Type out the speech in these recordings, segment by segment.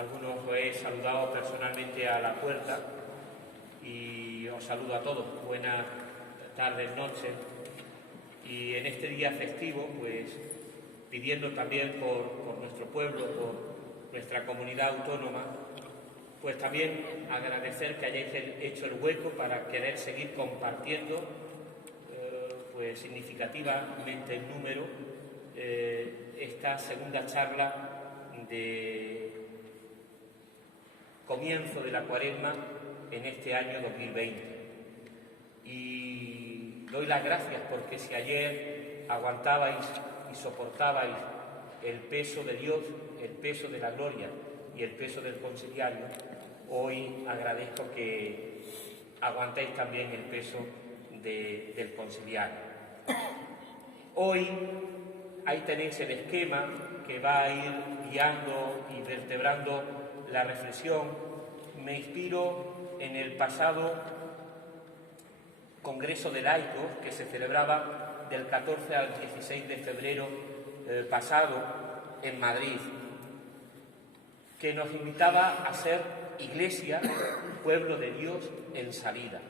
algunos os he saludado personalmente a la puerta y os saludo a todos. Buenas tardes, noches. Y en este día festivo, pues pidiendo también por nuestro pueblo, por nuestra comunidad autónoma, pues también agradecer que hayáis hecho el hueco para querer seguir compartiendo pues significativamente en número esta segunda charla de comienzo de la Cuaresma en este año 2020. Y doy las gracias porque si ayer aguantabais y soportabais el peso de Dios, el peso de la gloria y el peso del conciliario, hoy agradezco que aguantéis también el peso del conciliario. Hoy ahí tenéis el esquema que va a ir guiando y vertebrando la reflexión. Me inspiro en el pasado Congreso de Laicos que se celebraba del 14 al 16 de febrero pasado en Madrid, que nos invitaba a ser Iglesia, pueblo de Dios en salida.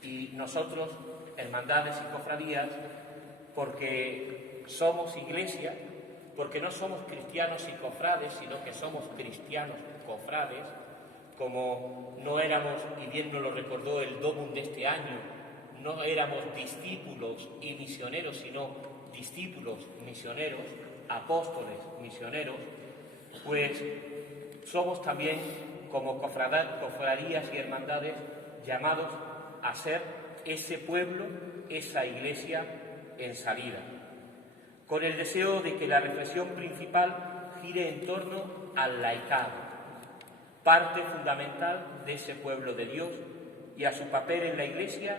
Y nosotros, hermandades y cofradías, porque somos Iglesia, porque no somos cristianos y cofrades, sino que somos cristianos cofrades, como no éramos, y bien nos lo recordó el Domum de este año, no éramos discípulos y misioneros, sino discípulos misioneros, apóstoles misioneros, pues somos también, como cofradías y hermandades, llamados a ser ese pueblo, esa Iglesia en salida, con el deseo de que la reflexión principal gire en torno al laicado, parte fundamental de ese pueblo de Dios, y a su papel en la Iglesia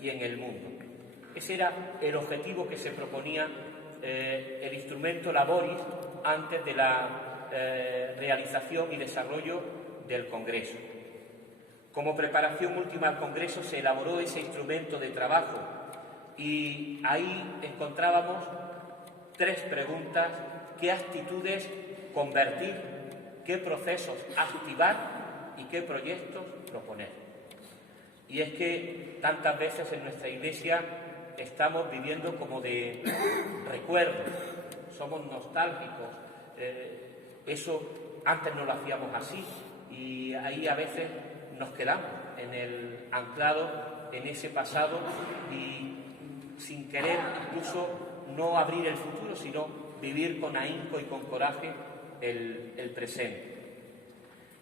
y en el mundo. Ese era el objetivo que se proponía el instrumento Laboris antes de la realización y desarrollo del Congreso. Como preparación última al Congreso se elaboró ese instrumento de trabajo y ahí encontrábamos tres preguntas: ¿qué actitudes convertir? ¿Qué procesos activar? ¿Y qué proyectos proponer? Y es que tantas veces en nuestra Iglesia estamos viviendo como de recuerdos, somos nostálgicos, eso antes no lo hacíamos así, y ahí a veces nos quedamos en el anclado en ese pasado y sin querer incluso no abrir el futuro, sino vivir con ahínco y con coraje el presente.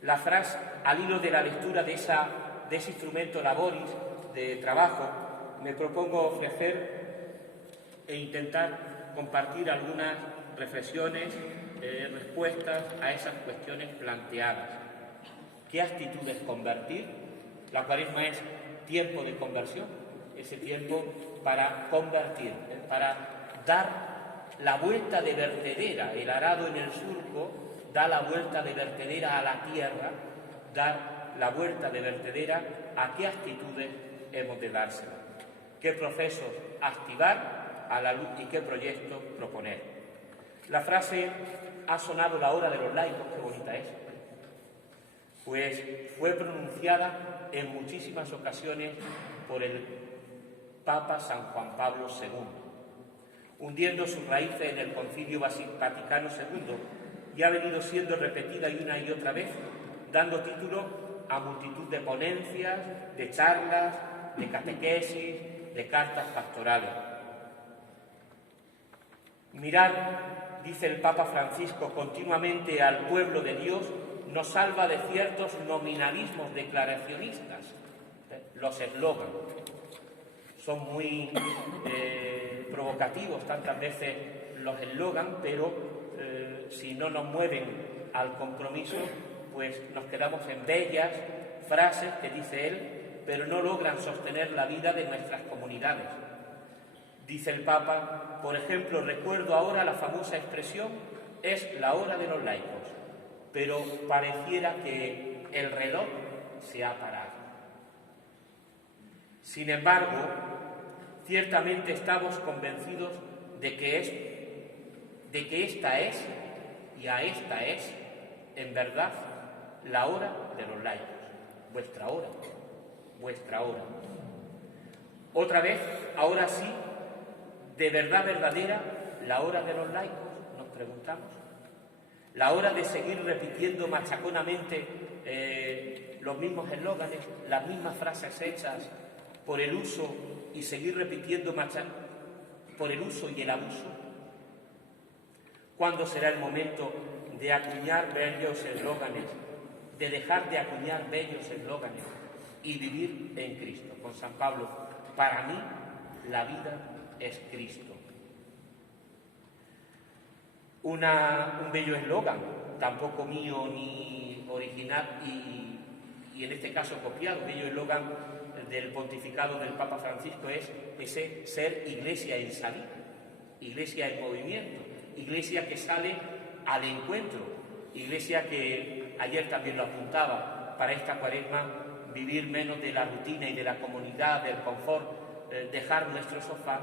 La frase, al hilo de la lectura de ese instrumento Laboris de trabajo, me propongo ofrecer e intentar compartir algunas reflexiones, respuestas a esas cuestiones planteadas. ¿Qué actitudes convertir? La Cuaresma es tiempo de conversión, ese tiempo para convertir, para dar la vuelta de vertedera. El arado en el surco da la vuelta de vertedera a la tierra, dar la vuelta de vertedera a qué actitudes hemos de dársela, qué procesos activar a la luz y qué proyectos proponer. La frase ha sonado la hora de los laicos, qué bonita es, pues fue pronunciada en muchísimas ocasiones por el Papa San Juan Pablo II, hundiendo sus raíces en el Concilio Vaticano II, y ha venido siendo repetida una y otra vez, dando título a multitud de ponencias, de charlas, de catequesis, de cartas pastorales. Mirar, dice el Papa Francisco, continuamente al pueblo de Dios nos salva de ciertos nominalismos declaracionistas. Los eslogans son muy provocativos tantas veces los eslogans, pero si no nos mueven al compromiso, pues nos quedamos en bellas frases que dice él, pero no logran sostener la vida de nuestras comunidades. Dice el Papa, por ejemplo, recuerdo ahora la famosa expresión, es la hora de los laicos, pero pareciera que el reloj se ha parado. Sin embargo, ciertamente estamos convencidos de que esta es, y a esta es, en verdad, la hora de los laicos. Vuestra hora, vuestra hora. Otra vez, ahora sí, de verdad verdadera, la hora de los laicos, nos preguntamos. La hora de seguir repitiendo machaconamente los mismos eslóganes, las mismas frases hechas por el uso y seguir repitiendo por el uso y el abuso. ¿Cuándo será el momento de acuñar bellos eslóganes, de dejar de acuñar bellos eslóganes y vivir en Cristo? Con San Pablo, para mí la vida es Cristo. Un bello eslogan, tampoco mío ni original y en este caso copiado, bello eslogan del pontificado del Papa Francisco es ese ser iglesia en salida, iglesia en movimiento, iglesia que sale al encuentro, iglesia que ayer también lo apuntaba, para esta Cuaresma vivir menos de la rutina y de la comunidad, del confort, dejar nuestro sofá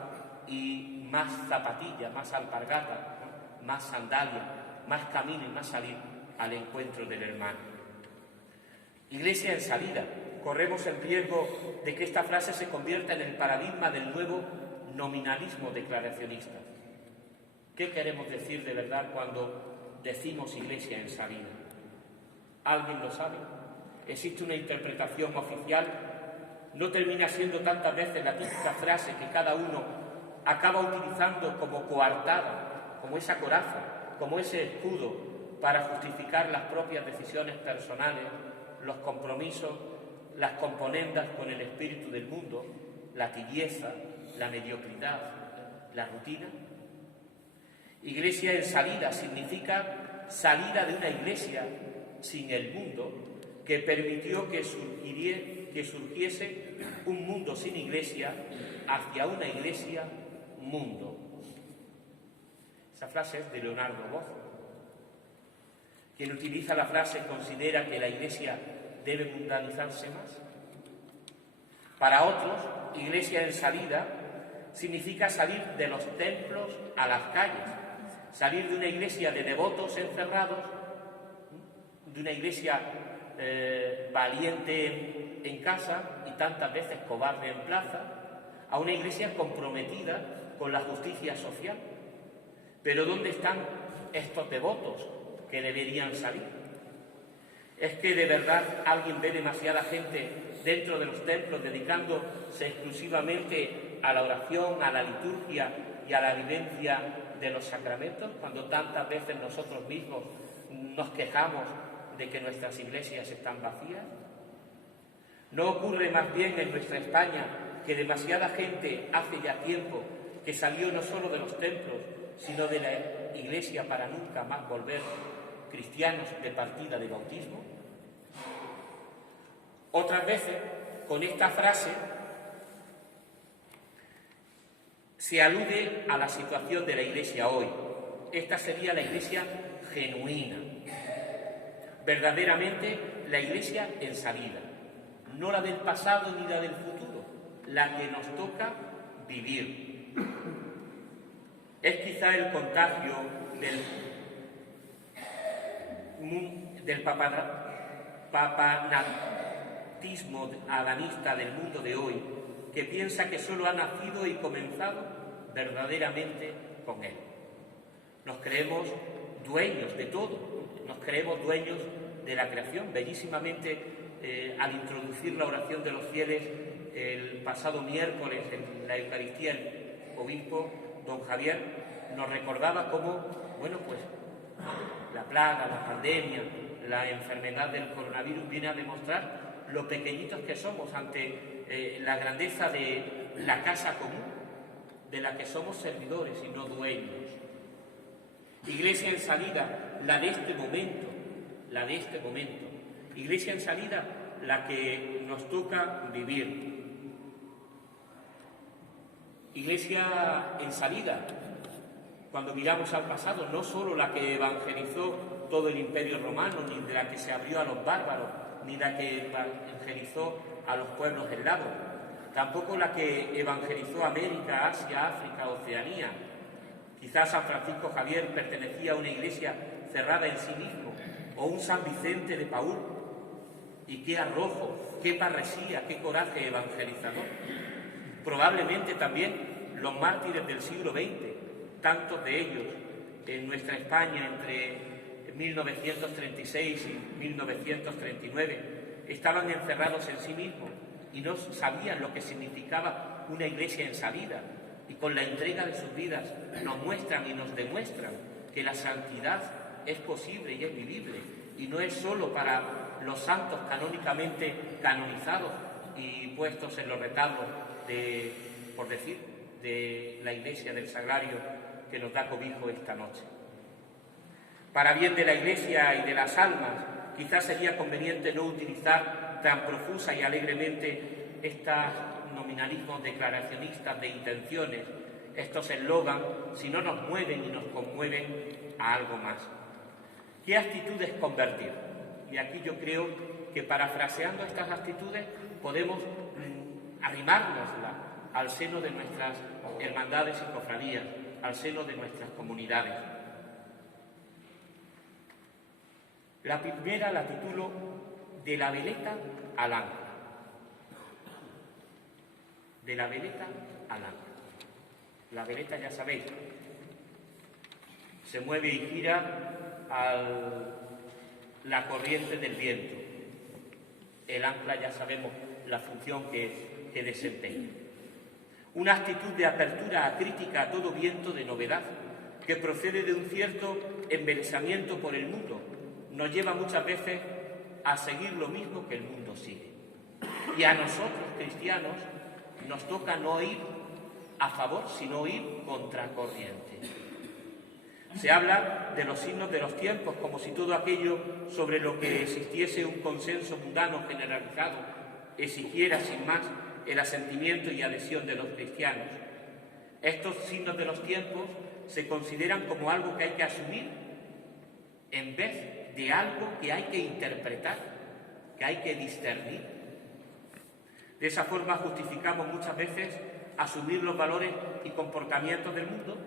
y más zapatilla, más alpargata, más sandalia, más camino y más salir al encuentro del hermano. Iglesia en salida. Corremos el riesgo de que esta frase se convierta en el paradigma del nuevo nominalismo declaracionista. ¿Qué queremos decir de verdad cuando decimos iglesia en salida? ¿Alguien lo sabe? ¿Existe una interpretación oficial? ¿No termina siendo tantas veces la típica frase que cada uno acaba utilizando como coartada, como esa coraza, como ese escudo para justificar las propias decisiones personales, los compromisos, las componendas con el espíritu del mundo, la tibieza, la mediocridad, la rutina? Iglesia en salida significa salida de una iglesia sin el mundo que permitió que surgiese un mundo sin iglesia hacia una iglesia mundo. Esa frase es de Leonardo Bozo. Quien utiliza la frase considera que la iglesia debe mundanizarse más. Para otros, iglesia en salida significa salir de los templos a las calles, salir de una iglesia de devotos encerrados, de una iglesia valiente en casa y tantas veces cobarde en plaza, a una iglesia comprometida con la justicia social. Pero ¿dónde están estos devotos que deberían salir? ¿Es que de verdad alguien ve demasiada gente dentro de los templos dedicándose exclusivamente a la oración, a la liturgia y a la vivencia de los sacramentos, cuando tantas veces nosotros mismos nos quejamos de que nuestras iglesias están vacías? ¿No ocurre más bien en nuestra España que demasiada gente hace ya tiempo que salió no solo de los templos, sino de la iglesia para nunca más volver cristianos de partida de bautismo? Otras veces, con esta frase, se alude a la situación de la iglesia hoy. Esta sería la iglesia genuina, verdaderamente la iglesia en salida, no la del pasado ni la del futuro, la que nos toca vivir. Es quizá el contagio del papanatismo adanista del mundo de hoy, que piensa que solo ha nacido y comenzado verdaderamente con él. Nos creemos dueños de todo, nos creemos dueños de la creación. Bellísimamente, al introducir la oración de los fieles el pasado miércoles en la Eucaristía, el obispo don Javier nos recordaba cómo, la plaga, la pandemia, la enfermedad del coronavirus viene a demostrar lo pequeñitos que somos ante la grandeza de la casa común, de la que somos servidores y no dueños. Iglesia en salida, la de este momento, Iglesia en salida, la que nos toca vivir. Iglesia en salida, cuando miramos al pasado, no solo la que evangelizó todo el Imperio Romano, ni de la que se abrió a los bárbaros, ni la que evangelizó a los pueblos eslavos, tampoco la que evangelizó América, Asia, África, Oceanía, Quizás San Francisco Javier pertenecía a una iglesia cerrada en sí mismo, o un San Vicente de Paúl. Y qué arrojo, qué parresía, qué coraje evangelizador. Probablemente también los mártires del siglo XX, tantos de ellos en nuestra España entre 1936 y 1939, estaban encerrados en sí mismos y no sabían lo que significaba una iglesia en salida, y con la entrega de sus vidas nos muestran y nos demuestran que la santidad es posible y es vivible, y no es solo para los santos canónicamente canonizados y puestos en los retablos por decir, de la Iglesia del Sagrario que nos da cobijo esta noche. Para bien de la Iglesia y de las almas, quizás sería conveniente no utilizar tan profusa y alegremente estos nominalismos declaracionistas de intenciones, estos eslogans, si no nos mueven y nos conmueven a algo más. ¿Qué actitudes convertir? Y aquí yo creo que, parafraseando estas actitudes, podemos arrimárnoslas al seno de nuestras hermandades y cofradías, al seno de nuestras comunidades. La primera la titulo De la veleta al ancla. De la veleta al ancla. La veleta, ya sabéis, se mueve y gira la corriente del viento. El ancla, ya sabemos la función que desempeña. Una actitud de apertura a crítica a todo viento de novedad que procede de un cierto embelesamiento por el mundo nos lleva muchas veces a seguir lo mismo que el mundo sigue. Y a nosotros, cristianos, nos toca no ir a favor, sino ir contracorriente. Se habla de los signos de los tiempos como si todo aquello sobre lo que existiese un consenso mundano generalizado exigiera sin más el asentimiento y adhesión de los cristianos. Estos signos de los tiempos se consideran como algo que hay que asumir en vez de algo que hay que interpretar, que hay que discernir. De esa forma justificamos muchas veces asumir los valores y comportamientos del mundo,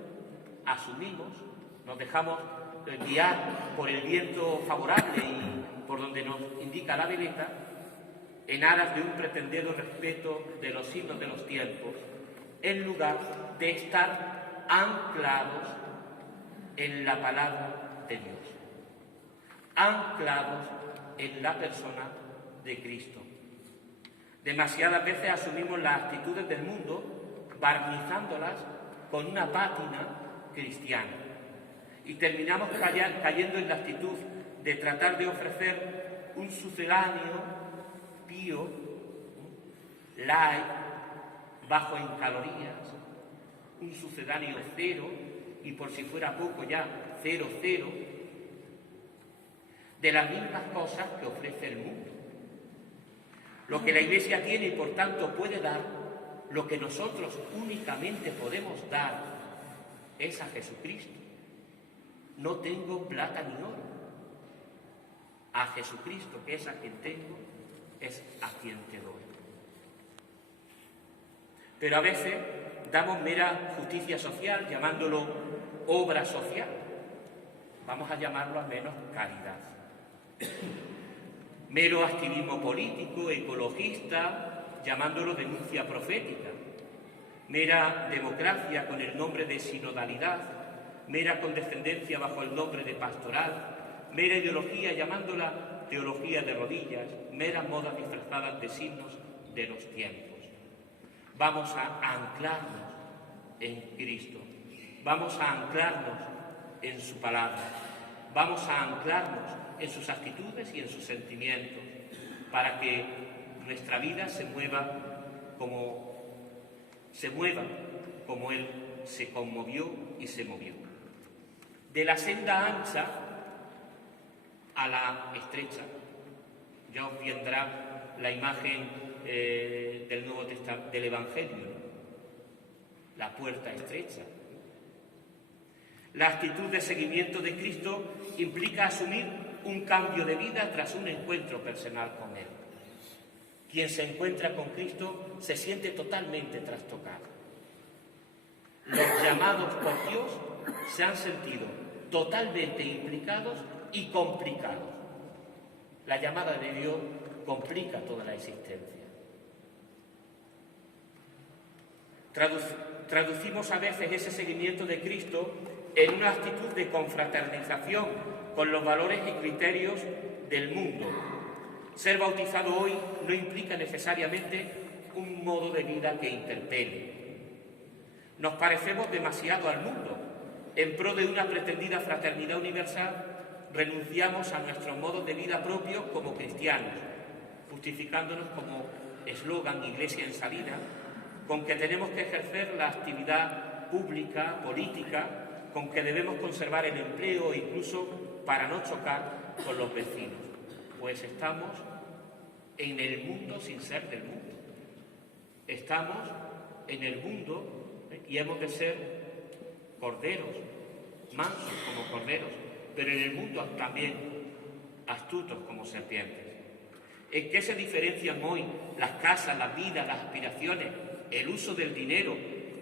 asumimos, nos dejamos guiar por el viento favorable y por donde nos indica la veleta, en aras de un pretendido respeto de los signos de los tiempos, en lugar de estar anclados en la palabra de Dios, anclados en la persona de Cristo. Demasiadas veces asumimos las actitudes del mundo barnizándolas con una pátina cristiana y terminamos cayendo en la actitud de tratar de ofrecer un sucedáneo pío, light, bajo en calorías, un sucedáneo cero y, por si fuera poco, ya 0, de las mismas cosas que ofrece el mundo. Lo que la Iglesia tiene y por tanto puede dar, lo que nosotros únicamente podemos dar, es a Jesucristo. No tengo plata ni oro. A Jesucristo, que es a quien tengo, es a quien te doy. Pero a veces damos mera justicia social, llamándolo obra social. Vamos a llamarlo al menos caridad. Mero activismo político, ecologista, llamándolo denuncia profética. Mera democracia con el nombre de sinodalidad, mera condescendencia bajo el nombre de pastoral, mera ideología llamándola teología de rodillas, meras modas disfrazadas de signos de los tiempos. Vamos a anclarnos en Cristo, vamos a anclarnos en su palabra, vamos a anclarnos en sus actitudes y en sus sentimientos, para que nuestra vida se mueva como Él se conmovió y se movió. De la senda ancha a la estrecha. Ya os vendrá la imagen del Nuevo Testamento, del Evangelio, ¿no? La puerta estrecha. La actitud de seguimiento de Cristo implica asumir un cambio de vida tras un encuentro personal con Él. Quien se encuentra con Cristo se siente totalmente trastocado. Los llamados por Dios se han sentido totalmente implicados y complicados. La llamada de Dios complica toda la existencia. Traducimos a veces ese seguimiento de Cristo en una actitud de confraternización con los valores y criterios del mundo. Ser bautizado hoy no implica necesariamente un modo de vida que interpele. Nos parecemos demasiado al mundo. En pro de una pretendida fraternidad universal, renunciamos a nuestros modos de vida propios como cristianos, justificándonos como eslogan Iglesia en salida, con que tenemos que ejercer la actividad pública, política, con que debemos conservar el empleo incluso para no chocar con los vecinos, pues estamos en el mundo sin ser del mundo. Estamos en el mundo y hemos de ser corderos, mansos como corderos, pero en el mundo también astutos como serpientes. ¿En qué se diferencian hoy las casas, las vidas, las aspiraciones, el uso del dinero,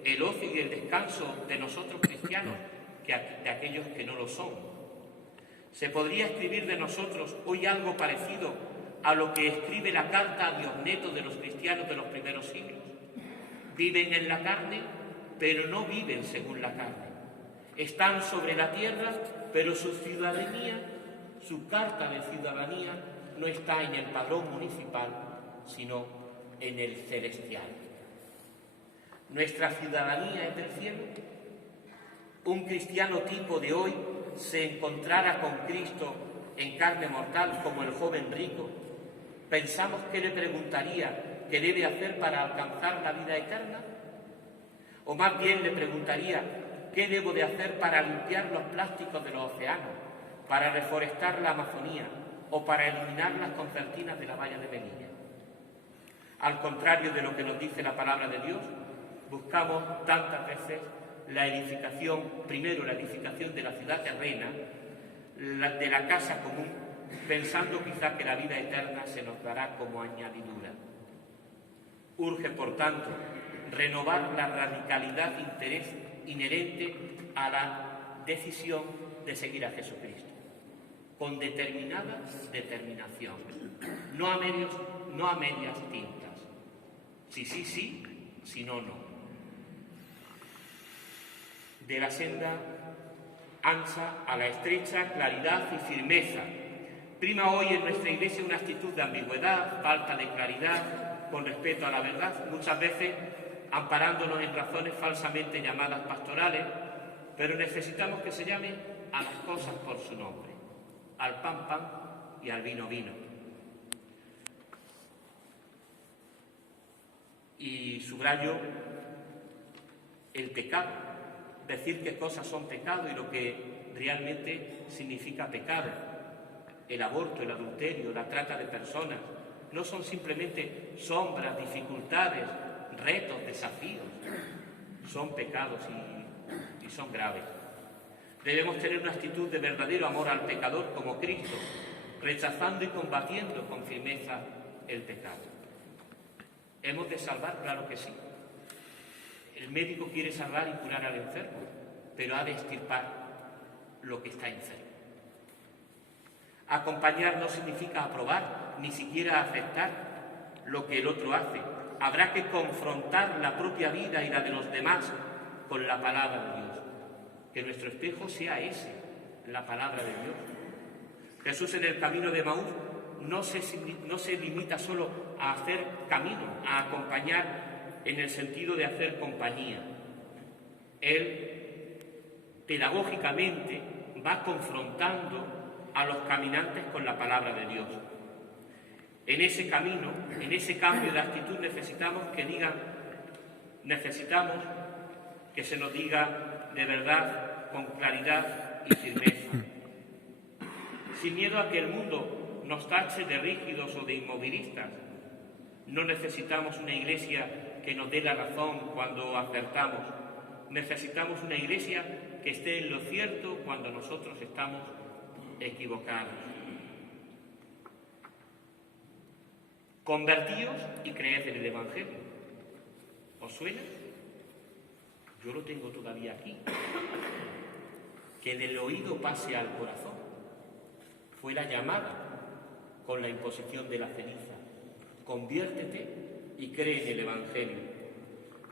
el ocio y el descanso de nosotros cristianos de aquellos que no lo son? ¿Se podría escribir de nosotros hoy algo parecido a lo que escribe la carta a Diogneto de los cristianos de los primeros siglos? Viven en la carne, pero no viven según la carne. Están sobre la tierra, pero su ciudadanía, su carta de ciudadanía, no está en el padrón municipal, sino en el celestial. ¿Nuestra ciudadanía es del cielo? ¿Un cristiano tipo de hoy se encontrara con Cristo en carne mortal como el joven rico? ¿Pensamos qué le preguntaría qué debe hacer para alcanzar la vida eterna? O más bien le preguntaría qué debo de hacer para limpiar los plásticos de los océanos, para reforestar la Amazonía o para eliminar las concertinas de la valla de Melilla. Al contrario de lo que nos dice la palabra de Dios, buscamos tantas veces la edificación, primero la edificación de la ciudad terrena, de la casa común, pensando quizá que la vida eterna se nos dará como añadidura. Urge, por tanto, renovar la radicalidad inherente a la decisión de seguir a Jesucristo, con determinada determinación, no a medias tintas, sí, sí, sí, si no, no. De la senda ancha a la estrecha, claridad y firmeza. Prima hoy en nuestra Iglesia una actitud de ambigüedad, falta de claridad, con respeto a la verdad, muchas veces amparándonos en razones falsamente llamadas pastorales, pero necesitamos que se llame a las cosas por su nombre, al pan pan y al vino vino. Y subrayo el pecado, decir qué cosas son pecado y lo que realmente significa pecado. El aborto, el adulterio, la trata de personas, no son simplemente sombras, dificultades, retos, desafíos, son pecados y son graves. Debemos tener una actitud de verdadero amor al pecador como Cristo, rechazando y combatiendo con firmeza el pecado. ¿Hemos de salvar? Claro que sí. El médico quiere salvar y curar al enfermo, pero ha de extirpar lo que está enfermo. Acompañar no significa aprobar, ni siquiera aceptar lo que el otro hace. Habrá que confrontar la propia vida y la de los demás con la palabra de Dios. Que nuestro espejo sea ese, la palabra de Dios. Jesús en el camino de Emaús no se limita solo a hacer camino, a acompañar en el sentido de hacer compañía. Él, pedagógicamente, va confrontando a los caminantes con la palabra de Dios. En ese camino, en ese cambio de actitud necesitamos que se nos diga de verdad, con claridad y firmeza. Sin miedo a que el mundo nos tache de rígidos o de inmovilistas. No necesitamos una iglesia que nos dé la razón cuando acertamos. Necesitamos una iglesia que esté en lo cierto cuando nosotros estamos equivocados. Convertíos y creed en el Evangelio. ¿Os suena? Yo lo tengo todavía aquí. que del oído pase al corazón. Fue la llamada con la imposición de la ceniza. Conviértete y cree en el Evangelio.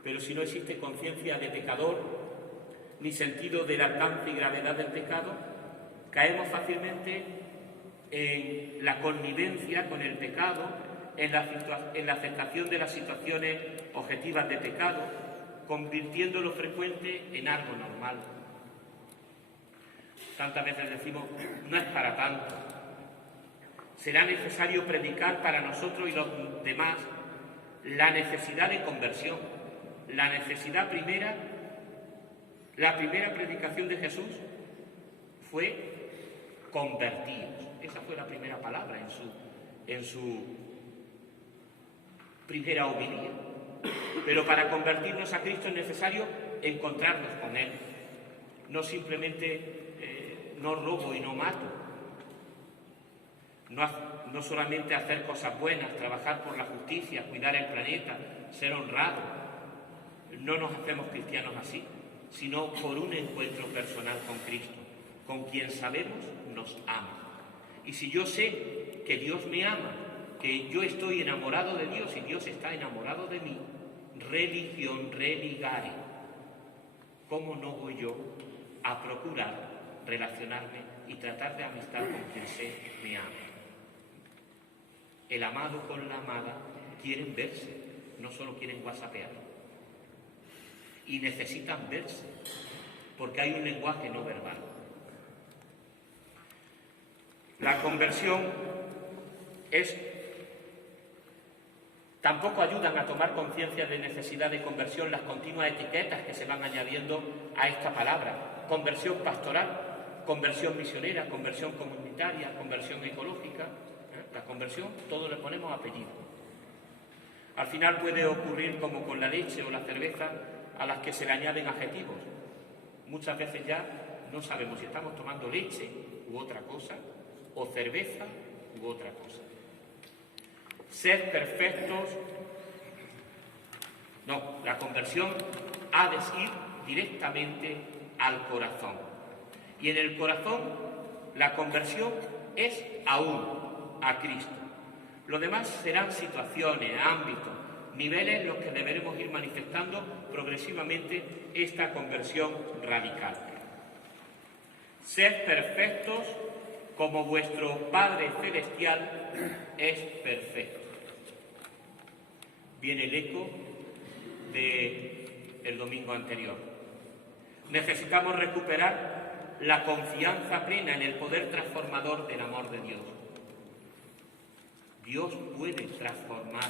Pero si no existe conciencia de pecador, ni sentido del alcance y gravedad del pecado, caemos fácilmente en la connivencia con el pecado, en la aceptación de las situaciones objetivas de pecado, convirtiendo lo frecuente en algo normal. Tantas veces decimos, no es para tanto. Será necesario predicar para nosotros y los demás la necesidad de conversión, la necesidad primera. La primera predicación de Jesús fue convertíos. Esa fue la primera palabra en su primera homilía. Pero para convertirnos a Cristo es necesario encontrarnos con Él. No simplemente no robo y no mato. No solamente hacer cosas buenas, trabajar por la justicia, cuidar el planeta, ser honrado. No nos hacemos cristianos así, sino por un encuentro personal con Cristo, con quien sabemos nos ama. Y si yo sé que Dios me ama, que yo estoy enamorado de Dios y Dios está enamorado de mí, religión religare. ¿Cómo no voy yo a procurar relacionarme y tratar de amistad con quien sé me ama? El amado con la amada quieren verse, no solo quieren whatsappear. Y necesitan verse, porque hay un lenguaje no verbal. La conversión tampoco ayudan a tomar conciencia de necesidad de conversión las continuas etiquetas que se van añadiendo a esta palabra. Conversión pastoral, conversión misionera, conversión comunitaria, conversión ecológica. La conversión, todo le ponemos apellido. Al final puede ocurrir como con la leche o la cerveza, a las que se le añaden adjetivos. Muchas veces ya no sabemos si estamos tomando leche u otra cosa, o cerveza u otra cosa. Ser perfectos. No, la conversión ha de ir directamente al corazón. Y en el corazón la conversión es aún a Cristo. Lo demás serán situaciones, ámbitos, niveles en los que deberemos ir manifestando progresivamente esta conversión radical. Sed perfectos como vuestro Padre Celestial es perfecto. Viene el eco del domingo anterior. Necesitamos recuperar la confianza plena en el poder transformador del amor de Dios. Dios puede transformar